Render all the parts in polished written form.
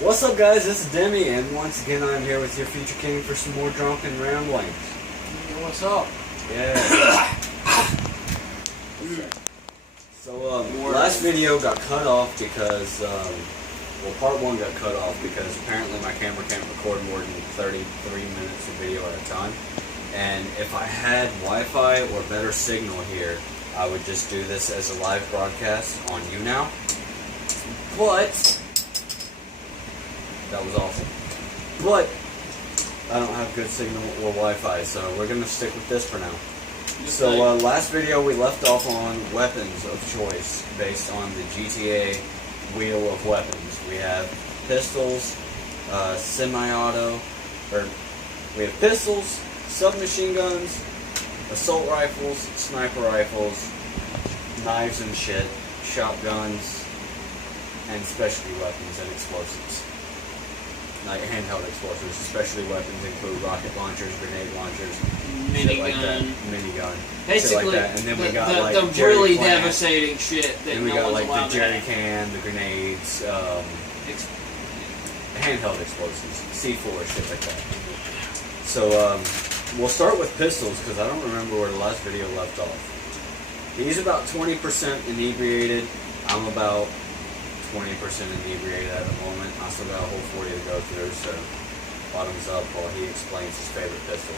What's up, guys? This is Demi, and once again I'm here with your future king for some more Drunken Ramblings. Hey, what's up? Yeah. So, last video got cut off because, well, part 1 got cut off because apparently my camera can't record more than 33 minutes of video at a time. And if I had Wi-Fi or better signal here, I would just do this as a live broadcast on YouNow. But that was awesome. But I don't have good signal or Wi-Fi, so we're going to stick with this for now. So last video we left off on weapons of choice based on the GTA wheel of weapons. We have pistols, semi-auto, or we have pistols, submachine guns, assault rifles, sniper rifles, knives and shit, shotguns, and specialty weapons and explosives. Like handheld explosives. Specialty weapons include rocket launchers, grenade launchers, minigun, shit basically like that. And then we got like the really plant, devastating shit that then we no got one's like allowed the to jerry have. can, the grenades, handheld explosives, C4, shit like that. So we'll start with pistols because I don't remember where the last video left off. He's about 20% inebriated. I'm about 20% inebriated at the moment. I still got a whole 40 to go through, so bottoms up while he explains his favorite pistol.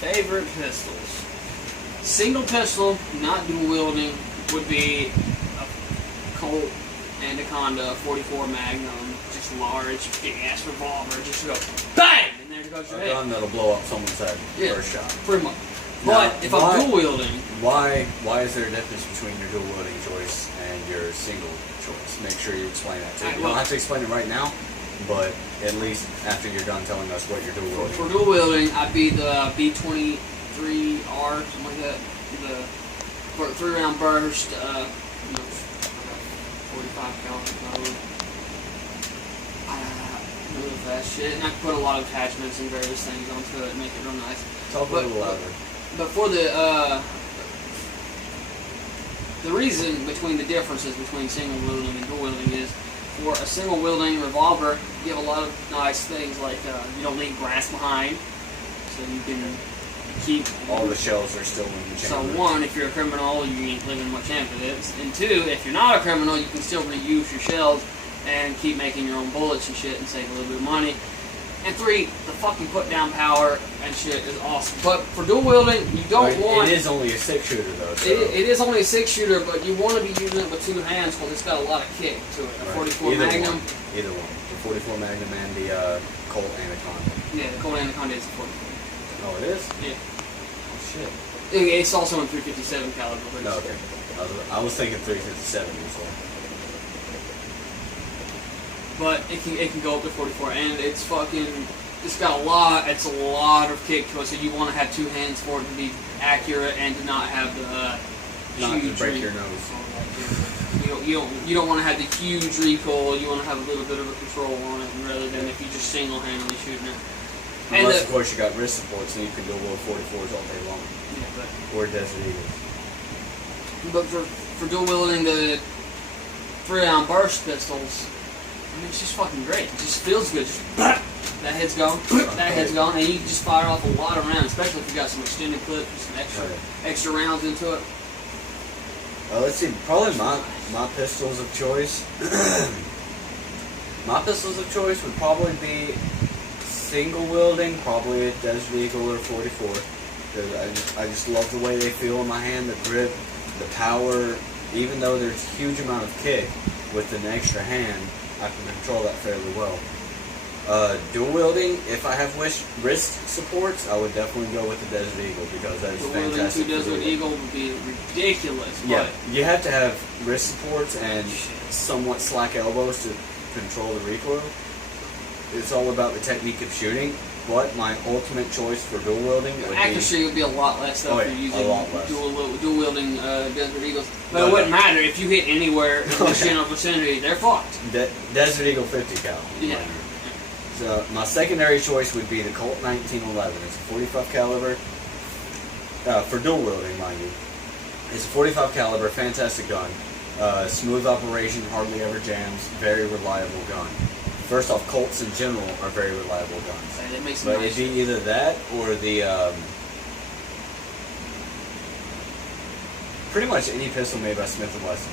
Favorite pistols. Single pistol, not dual wielding, would be a Colt Anaconda 44 Magnum, just large, big ass revolver, just go BANG! And there goes your A head. gun that'll blow up someone's head first shot. Pretty much. Now, But if I'm dual wielding, why is there a difference between your dual wielding choice and your single choice? Make sure you explain that too. You don't have to explain it right now, but at least after you're done telling us what you're dual wielding. for dual wielding, I'd be the B23R, something like that. The 3-round burst, 45 caliber. Really fast shit, and I can put a lot of attachments and various things onto it and make it real nice. Talk a little louder. But for the reason between the differences between single wielding and dual wielding is for a single wielding revolver, you have a lot of nice things like you don't leave grass behind, so you can keep all the shells are still in the chamber. So one, if you're a criminal, you ain't living much evidence, and two, if you're not a criminal, you can still reuse your shells and keep making your own bullets and shit and save a little bit of money. And three, the fucking put down power and shit is awesome. But for dual wielding, you don't want... It is only a 6-shooter though. So. It is only a 6-shooter, but you want to be using it with 2 hands because it's got a lot of kick to it. A 44 Magnum. Either one. The 44 Magnum and the Colt Anaconda. Yeah, the Colt Anaconda is a 44. Oh, it is? Yeah. Oh, shit. It's also in 357 caliber. No, okay. I was thinking 357 as well. But it can go up to 44, and it's got a lot of kick to it, so you want to have 2 hands for it to be accurate and to not have the not huge to break your nose. You don't want to have the huge recoil. You want to have a little bit of a control on it, rather than if you just single-handedly shooting it. Unless, of course, you got wrist supports, and you can go with 44s all day long. Yeah, or Desert Eagles. But for dual wielding the 3-round burst pistols, I mean, it's just fucking great. It just feels good. Just, that head's gone, that head's gone, and you can just fire off a lot of rounds, especially if you got some extended clips and some extra rounds into it. Let's see. Probably my pistols of choice. My pistols of choice would probably be single wielding, probably a Desert Eagle or 44. Because I just love the way they feel in my hand, the grip, the power. Even though there's a huge amount of kick with an extra hand, I can control that fairly well. Dual wielding, if I have wrist supports, I would definitely go with the Desert Eagle because that is fantastic. Dual wielding 2 Desert Eagle would be ridiculous. Yeah, you have to have wrist supports and somewhat slack elbows to control the recoil. It's all about the technique of shooting. But my ultimate choice for dual wielding would accuracy would be a lot less though if you're using dual wielding Desert Eagles. But it wouldn't matter if you hit anywhere in the general vicinity, they're fucked. Desert Eagle 50 cal. Yeah. So my secondary choice would be the Colt 1911. It's a 45 caliber for dual wielding, mind you. It's a 45 caliber, fantastic gun. Smooth operation, hardly ever jams, very reliable gun. First off, Colts in general are very reliable guns. That makes But nice. it'd be either that or the pretty much any pistol made by Smith & Wesson,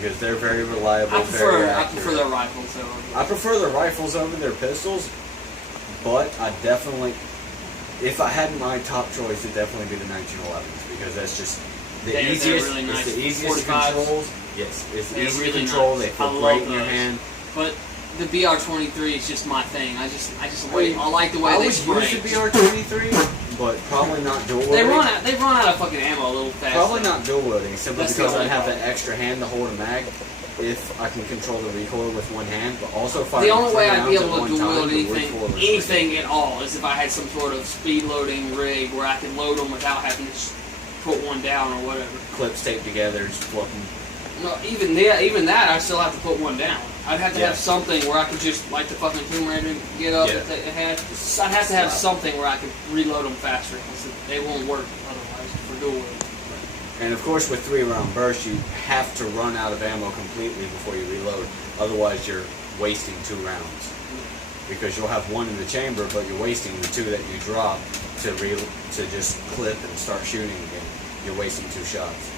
because they're very reliable. I very accurate. prefer their rifles over. I prefer their rifles over their pistols, but I definitely, if I had my top choice, it'd definitely be the 1911s, because that's just the easiest. Really nice. It's the easiest 45s. controls. Yes, it's They're easy really to control. nice. They feel I love great in your those. hand. But the BR-23 is just my thing. I like the way I they would spray. use the BR-23, but probably not dual They wielding. run out of fucking ammo a little fast. Probably not dual wielding, simply That's the because I only have problem. that extra hand to hold a mag. If I can control the recoil with one hand, but also firing The only way I'd be rounds able at to one dual time, wield the recoil is anything at all is if I had some sort of speed loading rig where I could load them without having to just put one down or whatever. clips taped together, just flip them. No, even that, I still have to put one down. I'd have to have something where I could just, like the fucking Tomb Raider, get up. Yeah. It had. I'd have to have something where I could reload them faster because they won't work otherwise for dual wielding. And of course, with 3-round bursts, you have to run out of ammo completely before you reload. Otherwise, you're wasting 2 rounds. Because you'll have one in the chamber, but you're wasting the 2 that you drop to just clip and start shooting again. You're wasting 2 shots.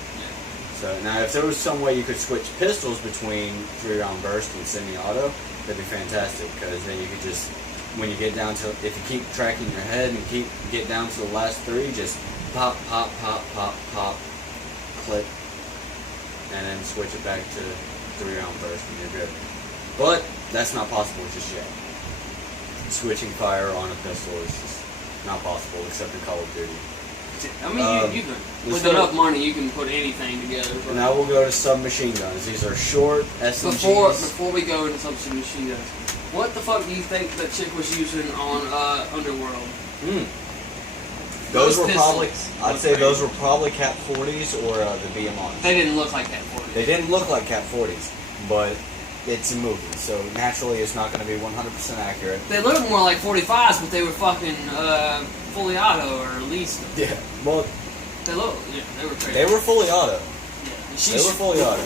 So now, if there was some way you could switch pistols between 3-round burst and semi-auto, that'd be fantastic. Because then you could just, when you get down to, if you keep tracking your head and get down to the last 3, just pop, pop, pop, pop, pop, clip, and then switch it back to 3-round burst, and you're good. But that's not possible just yet. Switching fire on a pistol is just not possible, except in Call of Duty. I mean, you can, with enough money, you can put anything together. Now we'll go to submachine guns. These are short SMGs. Before we go into submachine guns, what the fuck do you think that chick was using on Underworld? Those were pistols. probably, I'd say those were probably Cap 40s or the BMRs. They didn't look like Cap 40s. They didn't look like Cap 40s, but it's a movie, so naturally it's not going to be 100% accurate. They looked more like 45s, but they were fucking fully auto, or at least Yeah, well, they were crazy. they were fully auto. Yeah. They were fully auto.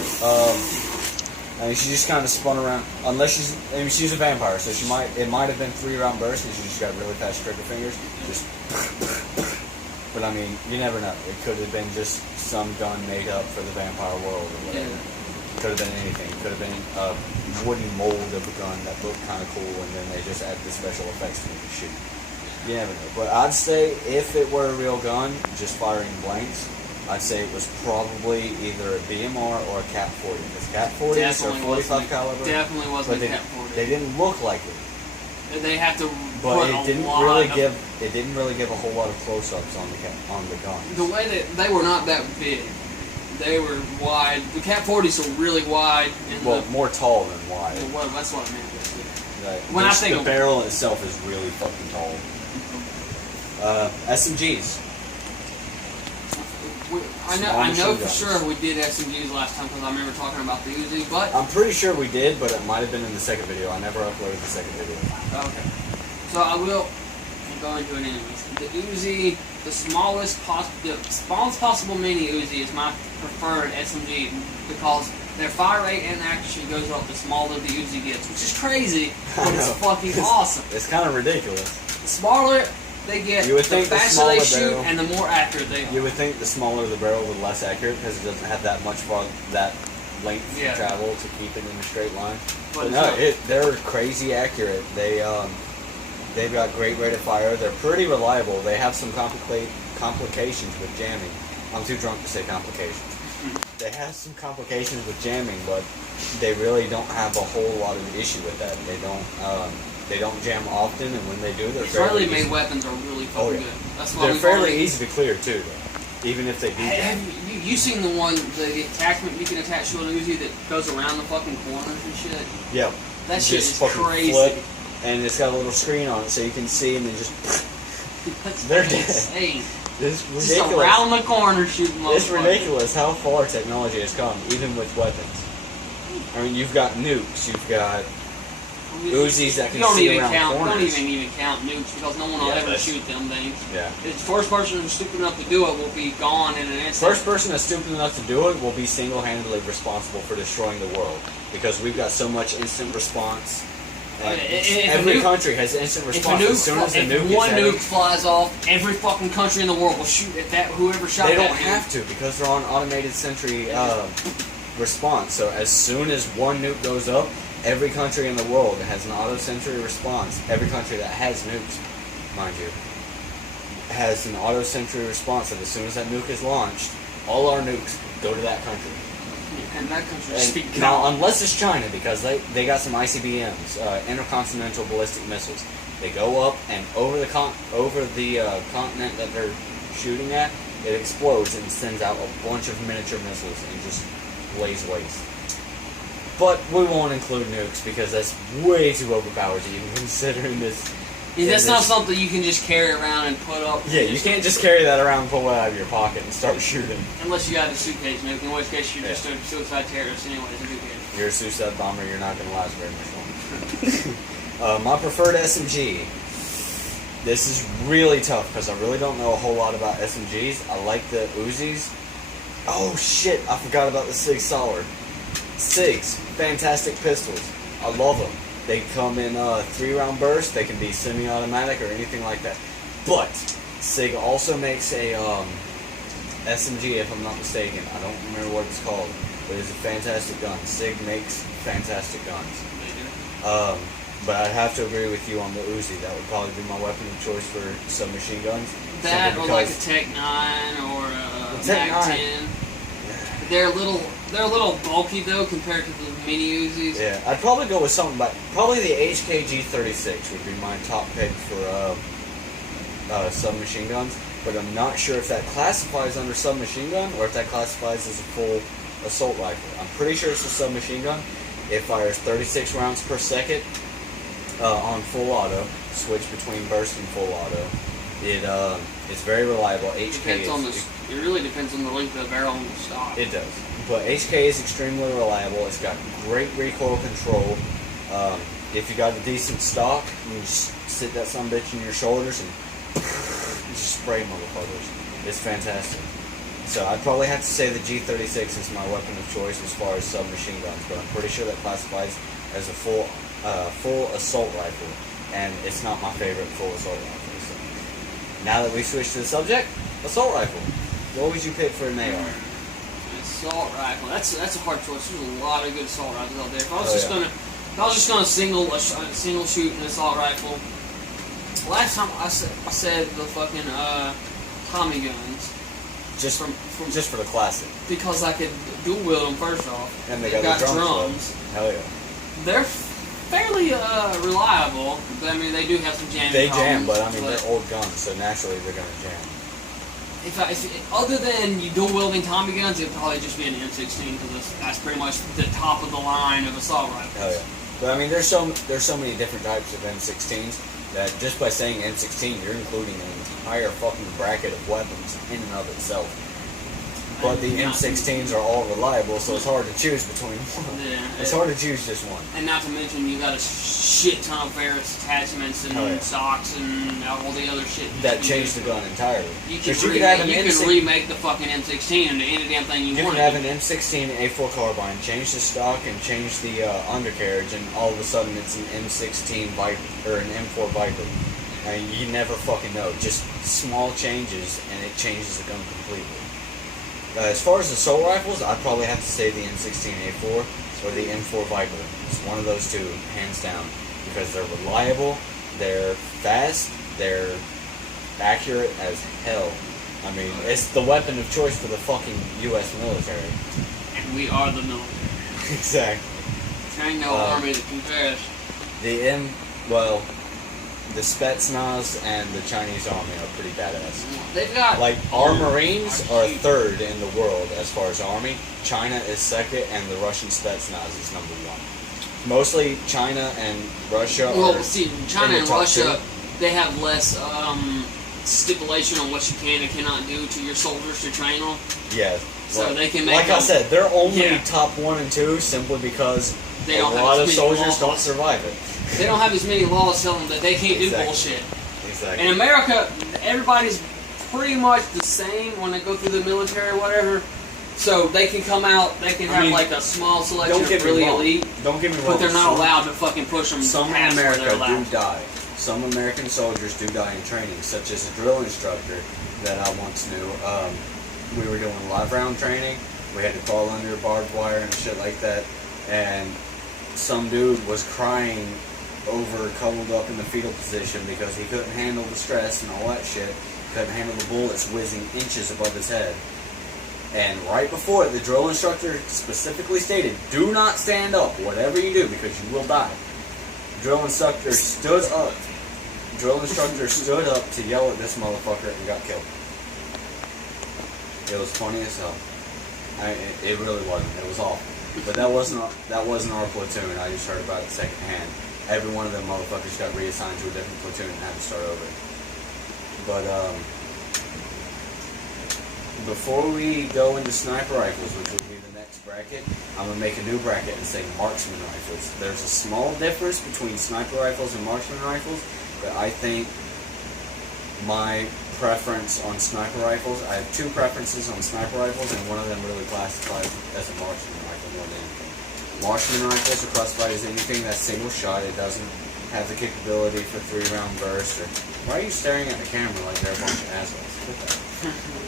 I mean, she just kind of spun around. Unless she's a vampire, so it might have been 3-round bursts, and she just got really fast trigger fingers. Just, but I mean, you never know. It could have been just some gun made up for the vampire world or whatever. Yeah. It could have been anything. It could have been a wooden mold of a gun that looked kind of cool, and then they just added the special effects to make it shoot. You never know. But I'd say if it were a real gun, just firing blanks, I'd say it was probably either a BMR or a Cap 40. Because Cap 40s are 45 caliber. Definitely wasn't but a Cap 40. They didn't look like it. They have to. But put it didn't really give a whole lot of close-ups on the gun. The way that they were not that big. They were wide. The Cap 40s are really wide. And more tall than wide. Well, that's what I meant. Right. When I think the barrel itself is really fucking tall. SMGs. I know for guns. sure we did SMGs last time because I remember talking about the Uzi, but I'm pretty sure we did, but it might have been in the second video. I never uploaded the second video. okay. So I will go into it anyways. The Uzi, the smallest possible mini Uzi is my preferred SMG because their fire rate and accuracy goes up the smaller the Uzi gets, which is crazy, but it's fucking awesome. It's kind of ridiculous. The smaller they get, You would the think the faster they smaller shoot barrel- and the more accurate they are. You would think the smaller the barrel, the less accurate, because it doesn't have that much that length Yeah. to travel to keep it in a straight line. But But no, they're crazy accurate. They've got great rate of fire. They're pretty reliable. They have some complications with jamming. I'm too drunk to say complications. They have some complications with jamming, but they really don't have a whole lot of issue with that. They don't jam often, and when they do, they're fairly Israeli made easy. weapons are really fucking Oh, yeah. good. That's why They're we've fairly already- easy to clear too, though. Even if they do jam. Have you seen the one, the attachment you can attach to an Uzi that goes around the fucking corners and shit? Yeah. That shit Just is fucking crazy. flip, and it's got a little screen on it so you can see, and then just That's they're dead. insane. It's Just ridiculous. around the corner shooting It's motherfuckers. ridiculous how far technology has come, even with weapons. I mean, you've got nukes, you've got Uzis that can don't see even around count. corners. Don't even count nukes because no one will ever shoot them things. Yeah. The first person who's stupid enough to do it will be gone in an instant. First person that's stupid enough to do it will be single-handedly responsible for destroying the world because we've got so much instant response. Every country has instant response. If one nuke flies off, every fucking country in the world will shoot at that whoever shot that. They don't have to because they're on automated sentry response. So as soon as one nuke goes up, every country in the world has an auto sentry response. Every country that has nukes, mind you, has an auto sentry response. And as soon as that nuke is launched, all our nukes go to that country. And that country now, unless it's China, because they got some ICBMs, intercontinental ballistic missiles. They go up and over the continent that they're shooting at, it explodes and sends out a bunch of miniature missiles and just lays waste. But we won't include nukes because that's way too overpowered to even consider in this. Yeah, that's not something you can just carry around and put up. Yeah, you can't just carry that around and pull it out of your pocket and start shooting. Unless you got a suitcase nuke, in which case you're just a suicide terrorist anyways. You're a suicide bomber, you're not going to last very much longer. My preferred SMG. This is really tough because I really don't know a whole lot about SMGs. I like the Uzis. Oh shit, I forgot about the SIG Sauer. SIGs, fantastic pistols. I love them. They come in 3-round bursts. They can be semi-automatic or anything like that. But SIG also makes a SMG, if I'm not mistaken. I don't remember what it's called, but it's a fantastic gun. SIG makes fantastic guns. But I'd have to agree with you on the Uzi. That would probably be my weapon of choice for submachine guns. That or like a Tech 9 or a Mac 10. They're a little bulky though compared to the mini Uzis. Yeah, I'd probably go with something like probably the HKG-36 would be my top pick for submachine guns. But I'm not sure if that classifies under submachine gun or if that classifies as a full assault rifle. I'm pretty sure it's a submachine gun. It fires 36 rounds per second on full auto. Switch between burst and full auto. It's very reliable. It really depends on the length of the barrel and the stock. It does. But HK is extremely reliable. It's got great recoil control. If you got a decent stock, you can just sit that sumbitch in your shoulders and just spray motherfuckers. It's fantastic. So I'd probably have to say the G36 is my weapon of choice as far as submachine guns, but I'm pretty sure that classifies as a full assault rifle, and it's not my favorite full assault rifle. So now that we switched to the subject, assault rifle. What would you pick for an AR? Assault rifle. That's a hard choice. There's a lot of good assault rifles out there. If I was just gonna single shoot an assault rifle. Last time I said the fucking Tommy guns. Just for the classic. Because I could dual wield them first off. And they got the drums. Hell yeah. They're fairly reliable. But I mean, they do have some jamming. They jam, but I mean they're old guns, so naturally they're gonna jam. Other than you dual wielding Tommy guns, it'd probably just be an M16 because that's pretty much the top of the line of assault rifles. Hell yeah. But I mean, there's so many different types of M16s that just by saying M16, you're including an entire fucking bracket of weapons in and of itself. But the M16s are all reliable, so it's hard to choose between one. Yeah, it's hard to choose just one. And not to mention, you got a shit ton of ferrets, attachments, and stocks, and all the other shit that changed the gun entirely. You can remake the fucking M16 into any damn thing you want. You can have an M16 A4 carbine, change the stock, and change the undercarriage, and all of a sudden it's an M16 Viper or an M4 Viper. I mean, you never fucking know. Just small changes, and it changes the gun completely. As far as assault rifles, I'd probably have to say the M16A4 or the M4 Viper. It's one of those two, hands down, because they're reliable, they're fast, they're accurate as hell. I mean, it's the weapon of choice for the fucking U.S. military. And we are the military. Exactly. There ain't no army that compares. The Spetsnaz and the Chinese army are pretty badass. They've got... Like, our Marines are third in the world as far as army. China is second, and the Russian Spetsnaz is number one. Mostly China and Russia China and Russia, they have less stipulation on what you can and cannot do to your soldiers to train them. Yeah. So they can make I said, they're only top 1 and 2 simply because a lot of soldiers don't survive it. They don't have as many laws telling them that they can't do bullshit. Exactly. In America, everybody's pretty much the same when they go through the military or whatever. So they can come out, they can have like a small selection of really elite. Don't get me wrong. But they're not allowed to fucking push them. Some in past America where they're do die. Some American soldiers do die in training, such as a drill instructor that I once knew. We were doing live round training. We had to crawl under barbed wire and shit like that. And some dude was crying over, cuddled up in the fetal position because he couldn't handle the stress and all that shit. Couldn't handle the bullets whizzing inches above his head. And right before it, the drill instructor specifically stated, do not stand up, whatever you do, because you will die. Drill instructor stood up. Drill instructor stood up to yell at this motherfucker and got killed. It was funny as hell. It really wasn't. It was awful. But that wasn't our platoon. I just heard about it secondhand. Every one of them motherfuckers got reassigned to a different platoon and had to start over. But before we go into sniper rifles, which will be the next bracket, I'm going to make a new bracket and say marksman rifles. There's a small difference between sniper rifles and marksman rifles, but I think my preference on sniper rifles, I have two preferences on sniper rifles, and one of them really classifies as a marksman rifle more than anything. Marksman rifles are classified as anything that's single shot. It doesn't have the capability for 3-round burst. Or why are you staring at the camera like they're a bunch of assholes? Quit that.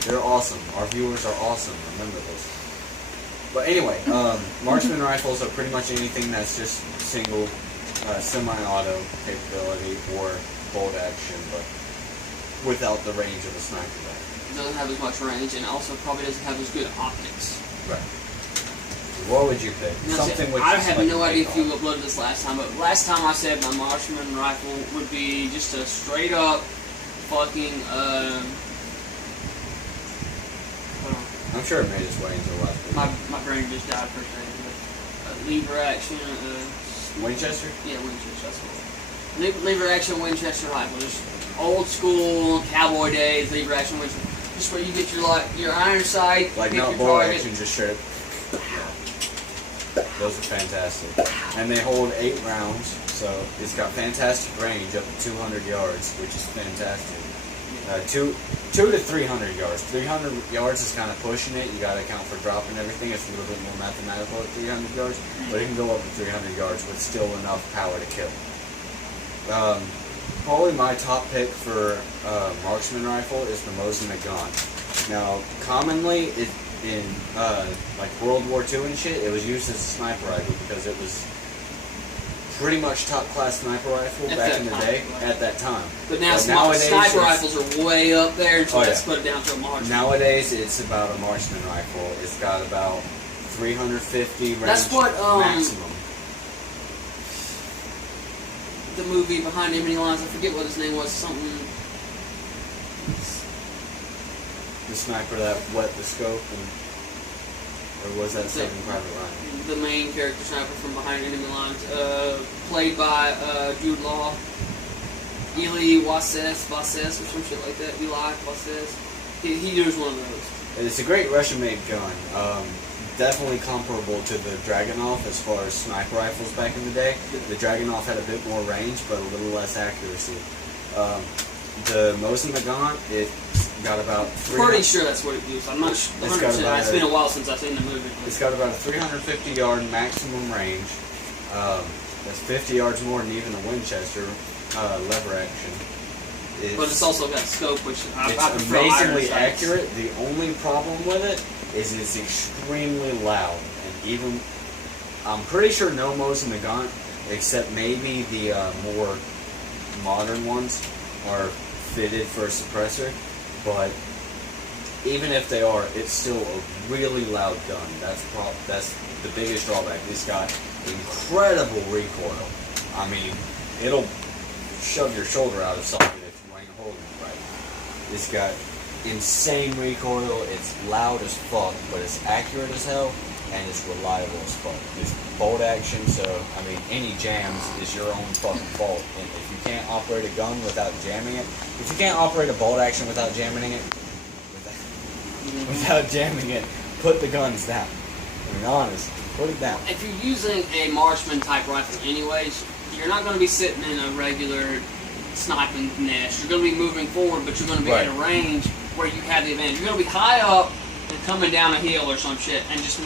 They're awesome. Our viewers are awesome. Remember this. But anyway, marksman rifles are pretty much anything that's just single, semi-auto capability or bolt action, but without the range of a sniper rifle. It doesn't have as much range, and also probably doesn't have as good optics. Right. What would you pick? Something with I have no idea if you uploaded this last time, but last time I said my marksman rifle would be just a straight up fucking I'm sure it made its way into the last video. my brain just died for a second. Lever action. Winchester? Yeah, Winchester. That's cool. Lever action Winchester rifle. Just old school cowboy days. Lever action Winchester. Just where you get your iron sight. Like not bolt action, just straight. Those are fantastic. And they hold 8 rounds, so it's got fantastic range up to 200 yards, which is fantastic. 2 to 300 yards. 300 yards is kind of pushing it. You got to account for drop and everything. It's a little bit more mathematical at 300 yards, but it can go up to 300 yards with still enough power to kill. Probably my top pick for marksman rifle is the Mosin Nagant. Now, commonly in like World War II and shit, it was used as a sniper rifle because it was pretty much top class sniper rifle back in the day at that time. But now nowadays sniper rifles are way up there, so let's put it down to a marksman. Nowadays it's about a marksman rifle. It's got about 350 range That's what maximum. The movie Behind Enemy Lines, I forget what his name was, something. The sniper that wet the scope, or was that Saving Private Ryan? The main character sniper from Behind Enemy Lines, played by Jude Law, Eli Wassess or some shit like that. Eli Wassess. He was one of those. It's a great Russian-made gun. Definitely comparable to the Dragunov as far as sniper rifles back in the day. The Dragunov had a bit more range, but a little less accuracy. The Mosin Nagant, it's got about... Pretty sure that's what it used. I'm not 100%. It's been a while since I've seen the movie. It's got about a 350-yard maximum range. That's 50 yards more than even the Winchester lever action. But it's also got scope, which I prefer. It's amazingly accurate. The only problem with it is it's extremely loud. And even... I'm pretty sure no Mosin Nagant, except maybe the more modern ones, are fitted for a suppressor, but even if they are, it's still a really loud gun. That's the biggest drawback. It's got incredible recoil. I mean, it'll shove your shoulder out of socket if you ain't holding it right. It's got insane recoil. It's loud as fuck, but it's accurate as hell, and it's reliable as fuck. It's bolt action, so, I mean, any jams is your own fucking fault. And if you can't operate a gun without jamming it, if you can't operate a bolt action without jamming it, put the guns down. I mean, honest, put it down. If you're using a marksman type rifle anyways, you're not going to be sitting in a regular sniping nest. You're going to be moving forward, but you're going to be at a range where you have the advantage. You're going to be high up and coming down a hill or some shit and just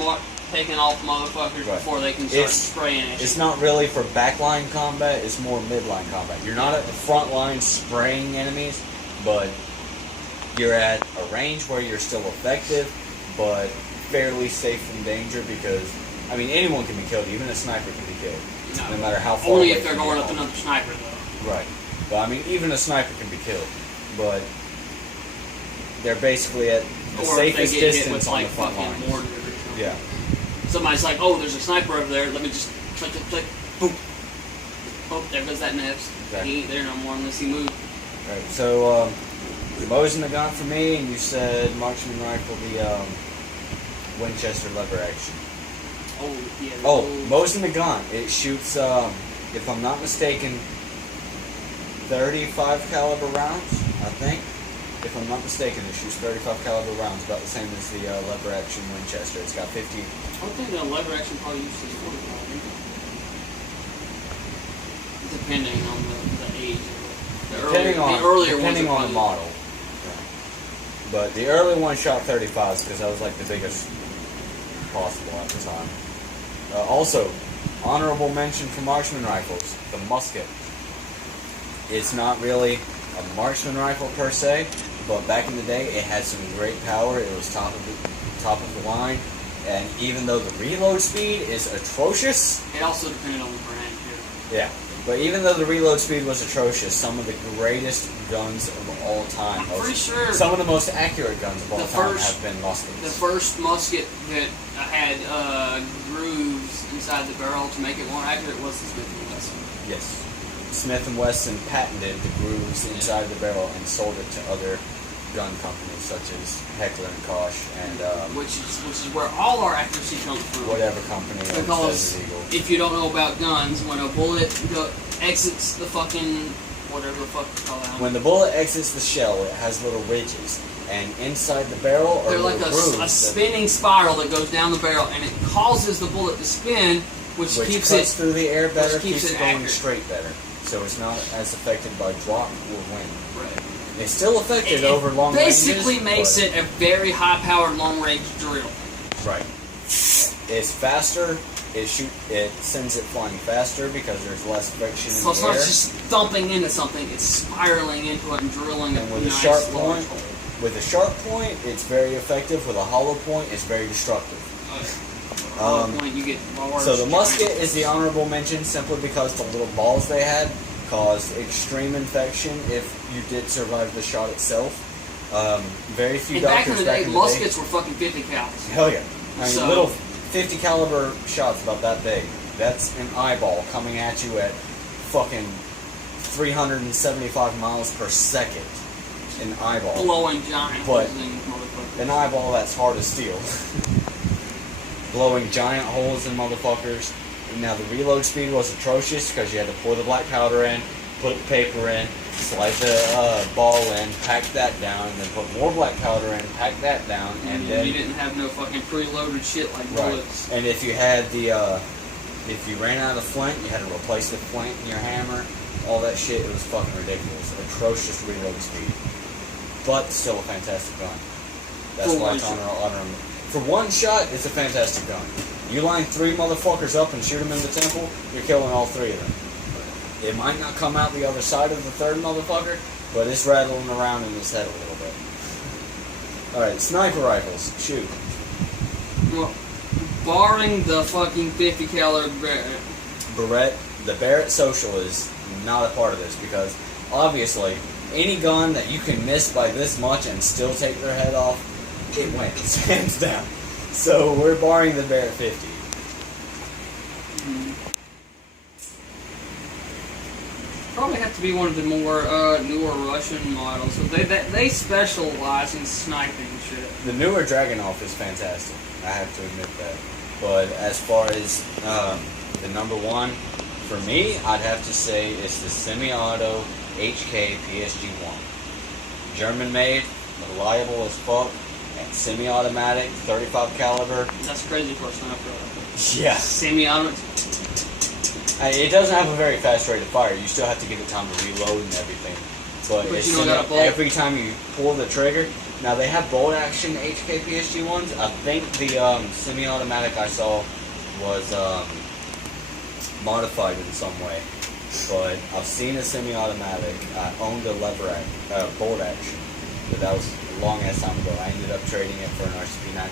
taking off motherfuckers before they can start spraying at you. It's not really for backline combat, it's more midline combat. You're not at the front line spraying enemies, but you're at a range where you're still effective, but fairly safe from danger because, I mean, anyone can be killed, even a sniper can be killed. No matter how far only away if they're going up another sniper, though. Right. But, I mean, even a sniper can be killed, but they're basically at the safest distance on the front line. Yeah. Somebody's like, oh, there's a sniper over there, let me just click, boom. Oh, there goes that nest. Exactly. He ain't there no more unless he moves. Right, so, Mosin the gun for me, and you said marksman rifle, the Winchester lever action. Oh, yeah. Oh, Mosin the gun. It shoots, if I'm not mistaken, 35 caliber rounds, I think. If I'm not mistaken, it shoots 35 caliber rounds, about the same as the lever action Winchester. It's got 50. I think the lever action probably uses 45. Depending on the age. Depending on the model. Yeah. But the early one shot 35s because that was like the biggest possible at the time. Also, honorable mention for marksman rifles, the musket. It's not really a marksman rifle per se, but back in the day it had some great power. It was top of the line, and even though the reload speed is atrocious, it also depended on the brand too. Yeah, but even though the reload speed was atrocious, some of the greatest guns of all time. I'm pretty sure some of the most accurate guns of all time have been muskets. The first musket that had grooves inside the barrel to make it more accurate was the Smith & Wesson. Yes. Smith & Wesson patented the grooves inside the barrel and sold it to other gun companies such as Heckler & Koch and which is where all our accuracy comes from. Whatever company owns Desert Eagle. If you don't know about guns, when a bullet exits the fucking whatever the fuck you call that. When the bullet exits the shell, it has little ridges, and inside the barrel are they're like a spinning spiral that goes down the barrel, and it causes the bullet to spin, which keeps cuts through the air better, keeps it going straight better. So it's not as affected by drop or wind. Right. It's still affected over long ranges. Basically makes it a very high-powered long-range drill. Right. It's faster. It sends it flying faster because there's less friction in the air. So it's not just thumping into something; it's spiraling into it and drilling it. And with a sharp point, it's very effective. With a hollow point, it's very destructive. You get bars. So the musket is the honorable mention simply because the little balls they had caused extreme infection if you did survive the shot itself. Very few doctors back in the day, muskets were fucking 50 cal. Hell yeah. I mean, little 50 caliber shots about that big. That's an eyeball coming at you at fucking 375 miles per second. An eyeball. Blowing giant holes in motherfuckers. An eyeball that's hard as steel. Blowing giant holes in motherfuckers. Now the reload speed was atrocious because you had to pour the black powder in, put the paper in, slide the ball in, pack that down, and then put more black powder in, pack that down, and then you didn't have no fucking preloaded shit like bullets. And if you had if you ran out of flint, you had to replace the flint in your hammer. All that shit, it was fucking ridiculous. Atrocious reload speed, but still a fantastic gun. That's why it's honor. For one shot, it's a fantastic gun. You line 3 motherfuckers up and shoot them in the temple, you're killing all 3 of them. It might not come out the other side of the 3rd motherfucker, but it's rattling around in his head a little bit. Alright, sniper rifles. Shoot. Well, barring the fucking 50 caliber Barrett, the Barrett Social is not a part of this because, obviously, any gun that you can miss by this much and still take their head off, it wins, hands down. So we're barring the Barrett 50. Probably have to be one of the more newer Russian models. So they specialize in sniping shit. The newer Dragunov is fantastic. I have to admit that. But as far as the number one, for me, I'd have to say it's the semi-auto HK PSG-1. German-made, reliable as fuck. And semi-automatic, 35 caliber. That's crazy for a sniper. Yeah. Semi-automatic. It doesn't have a very fast rate of fire. You still have to give it time to reload and everything. But you don't got a bolt. every time you pull the trigger. Now they have bolt action HK PSG ones. I think the semi-automatic I saw was modified in some way. But I've seen a semi-automatic. I owned a bolt action, but that was a long ass time ago. I ended up trading it for an RCP-90.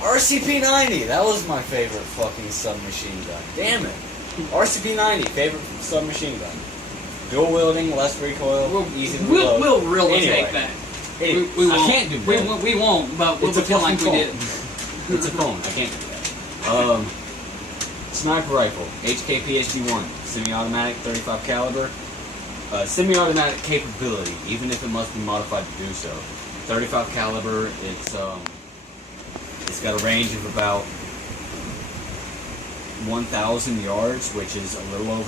RCP-90. That was my favorite fucking submachine gun. Damn it. RCP-90, favorite submachine gun. Dual wielding, less recoil, easy to reload. We'll really Anyway. take that. Anyway, We I won't. can't do that. We won't, but we'll It's a pretend like we fucking did. It's a phone. I can't do that. Sniper rifle, HK PSG-1, semi-automatic, 35 caliber. Semi-automatic capability, even if it must be modified to do so. 35 caliber. It's got a range of about 1,000 yards, which is a lot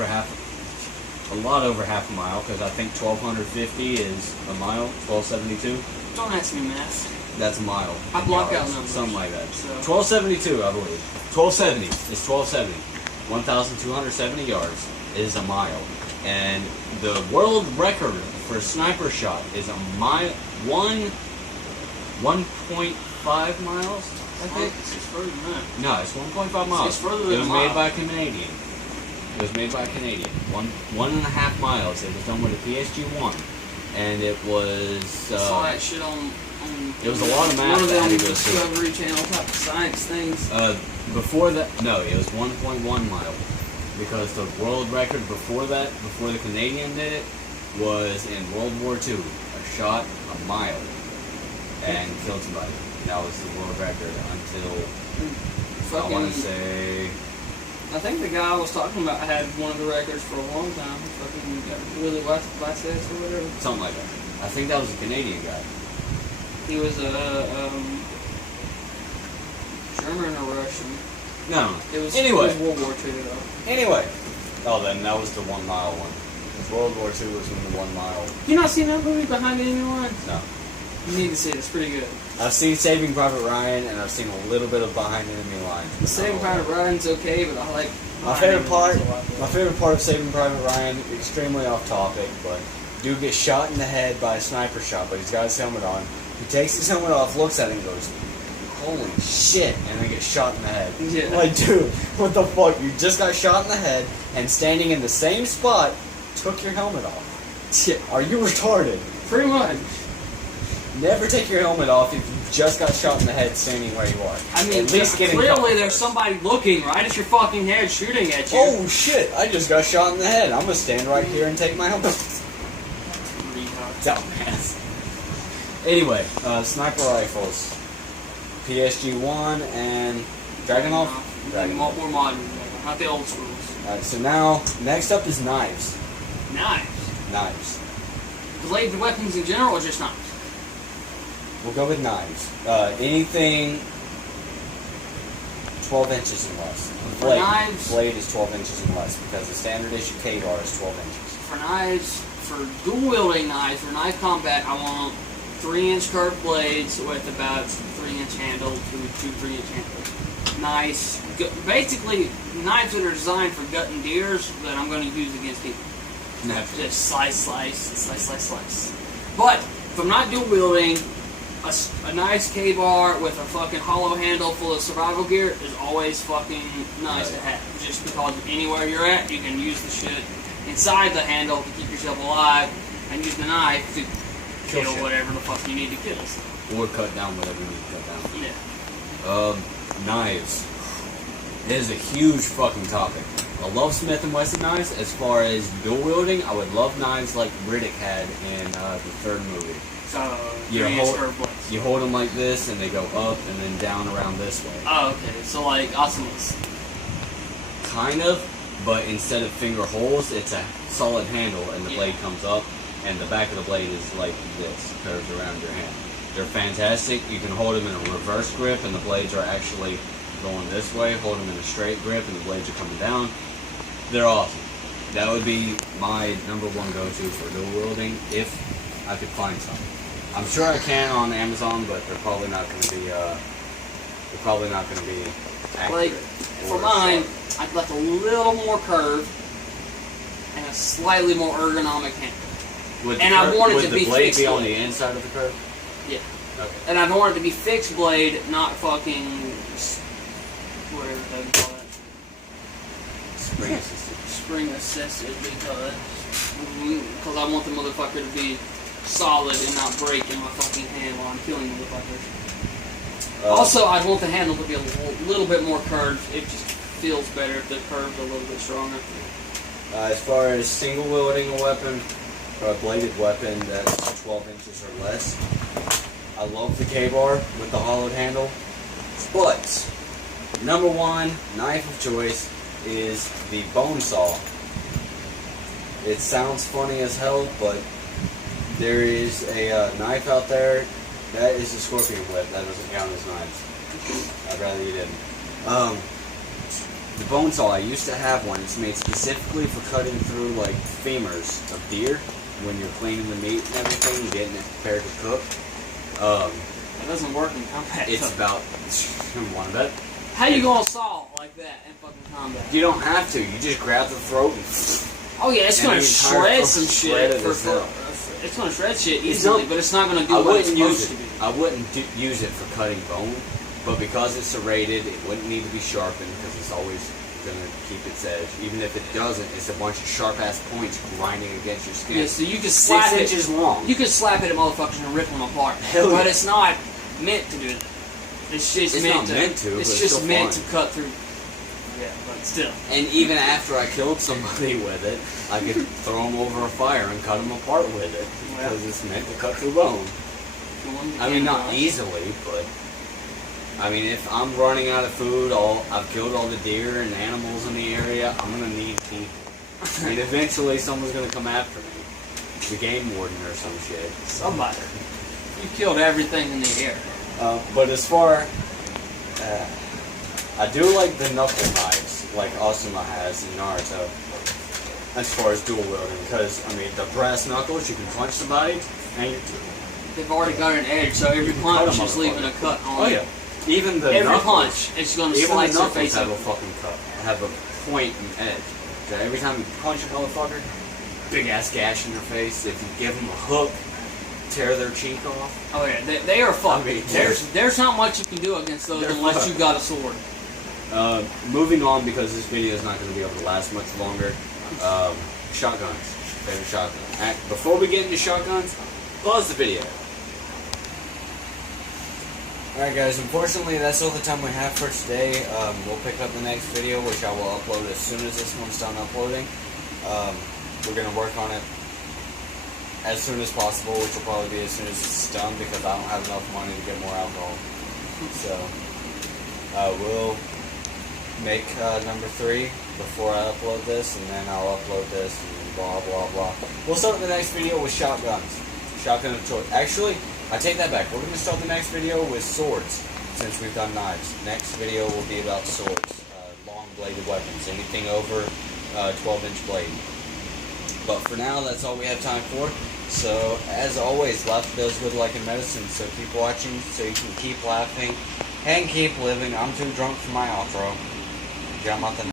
over half a mile, because I think 1,250 is a mile. 1,272. Don't ask me math. That's a mile. I block yards, out numbers. something like that. So. 1272, I believe. 1270. It's 1270. 1,270 yards is a mile. And the world record for a sniper shot is a mile, 1.5 miles, I think. It's further than that. No, it's 1.5 miles. It's further than it was a made mile. by a Canadian. It was made by a Canadian. 1.5 miles. It was done with a PSG-1. And it was... I saw that shit on it was a lot of math one of that had them to go through. Discovery Channel type of science things. Before that, no, it was 1.1 mile. Because the world record before that, before the Canadian did it, was in World War II. A shot a mile and killed somebody. That was the world record until, I want to say... I think the guy I was talking about had one of the records for a long time. Fucking Willie Vasquez or whatever. Something like that. I think that was a Canadian guy. He was a German or Russian. No. It was Anyway. World War II though. Anyway. Oh, then that was the 1 mile one. Because World War II was when the 1 mile. You not seen that movie Behind Enemy Lines? No. You need to see it. It's pretty good. I've seen Saving Private Ryan, and I've seen a little bit of Behind Enemy Lines. The Saving Private Ryan's okay, but I like My favorite part of Saving Private Ryan, extremely off topic, but dude gets shot in the head by a sniper shot, but he's got his helmet on. He takes his helmet off, looks at it, and goes, "Holy shit!" and then gets shot in the head. Yeah. Like, dude, what the fuck? You just got shot in the head, and standing in the same spot, took your helmet off. Yeah. Are you retarded? Pretty much. Never take your helmet off if you just got shot in the head standing where you are. I mean, at least get in clearly cover. there's somebody looking right at your fucking head shooting at you. Oh shit, I just got shot in the head. I'm gonna stand right here and take my helmet off. Dumbass. Anyway, sniper rifles. PSG-1 and Dragunov? Dragunov. More modern, not the old schools. Alright, so now, next up is knives. Knives. Knives. Blade weapons in general or just knives? We'll go with knives. Anything 12 inches and less. For knives? Blade is 12 inches and less because the standard issue K-bar is 12 inches. For knives, for dual-wielding knives, for knife combat, I want 3-inch curved blades with about 3-inch handle to 2 3-inch handles. Nice. Basically, knives that are designed for gutting deers that I'm going to use against people. Naturally. Just slice. But if I'm not dual wielding, a nice K-bar with a fucking hollow handle full of survival gear is always fucking nice to have. Just because anywhere you're at, you can use the shit inside the handle to keep yourself alive, and use the knife to kill whatever the fuck you need to kill. Or cut down whatever you need to cut down. Yeah. Knives. It is a huge fucking topic. I love Smith & Wesson knives. As far as dual wielding, I would love knives like Riddick had in the third movie. So, You 3-inch curved blades. You hold them like this, and they go up and then down around this way. Oh, okay. So like Osmos. Kind of, but instead of finger holes, it's a solid handle, and the blade comes up, and the back of the blade is like this, curves around your hand. They're fantastic. You can hold them in a reverse grip, and the blades are actually going this way. Hold them in a straight grip, and the blades are coming down. They're awesome. That would be my number one go-to for dual wielding if I could find some. I'm sure I can on Amazon, but they're probably not going to be. They're probably not going to be accurate. Like for mine, I'd like a little more curve, a slightly more ergonomic handle. Would And I want it would to the be blade fixed be on blade. the inside of the curve? Yeah. Okay. And I want it to be fixed blade, not fucking whatever the hell you call that. Spring assisted. Spring assisted because I want the motherfucker to be solid and not break in my fucking hand while I'm killing motherfuckers. Also, I'd want the handle to be a little bit more curved. It just feels better if the curve's a little bit stronger. As far as single wielding a weapon, or a bladed weapon that's 12 inches or less, I love the K-bar with the hollowed handle. But number one knife of choice is the bone saw. It sounds funny as hell, but there is a knife out there that is a scorpion whip. That doesn't count as knives. I'd rather you didn't. The bone saw, I used to have one. It's made specifically for cutting through like femurs of deer when you're cleaning the meat and everything and getting it prepared to cook. It doesn't work in combat. It's about one bet. How you gonna saw like that in fucking combat? You don't have to. You just grab the throat and. Oh yeah, it's And gonna the entire shred throat some shredded shit. as hell. It's gonna shred shit It's easily, not- but it's not gonna do I what it's wouldn't use supposed it. to be. I wouldn't use it for cutting bone, but because it's serrated, it wouldn't need to be sharpened because it's always gonna keep its edge. Even if it doesn't, it's a bunch of sharp ass points grinding against your skin. Yeah, so you can slap 6 inches long. You can slap it at motherfuckers and rip them apart. Hell but yeah. it's not meant to do that. It's just It's meant not to. meant to, but It's it's just still meant fun. to cut through. Yeah, but still. And even after I killed somebody with it, I could throw them over a fire and cut them apart with it because it's meant to cut through bone. I mean, not easily, but I mean, if I'm running out of food, I've killed all the deer and animals in the area, I'm gonna need people. I mean, eventually someone's gonna come after me, the game warden or some shit. Somebody. You killed everything in the air. But as far, I do like the knuckle knives, like Asuma has in Naruto. As far as dual wielding, because I mean, the brass knuckles, you can punch somebody, and They've already got an edge, so every You can cut punch them is on the leaving a cut on oh it. yeah, even the Every knuckles, punch, it's going to even the slice their knuckles face have a up. fucking cut, have a point and edge. So every time you punch a motherfucker, big ass gash in their face. If you give them a hook, tear their cheek off. Oh yeah, they are fucked. I mean, there's not much you can do against those They're unless fucked. you got a sword. Moving on, because this video is not going to be able to last much longer. Shotguns. Favorite shotgun. Before we get into shotguns, pause the video. Alright guys, unfortunately that's all the time we have for today. We'll pick up the next video, which I will upload as soon as this one's done uploading. We're going to work on it as soon as possible, which will probably be as soon as it's done, because I don't have enough money to get more alcohol. So, we'll make number 3 before I upload this, and then I'll upload this, and blah blah blah. We'll start the next video with shotguns. Shotgun of choice. Actually, I take that back. We're going to start the next video with swords, since we've done knives. Next video will be about swords. Long bladed weapons. Anything over 12-inch blade. But for now, that's all we have time for. So, as always, laughter does good like in medicine. So keep watching so you can keep laughing and keep living. I'm too drunk for my outro. Jump out the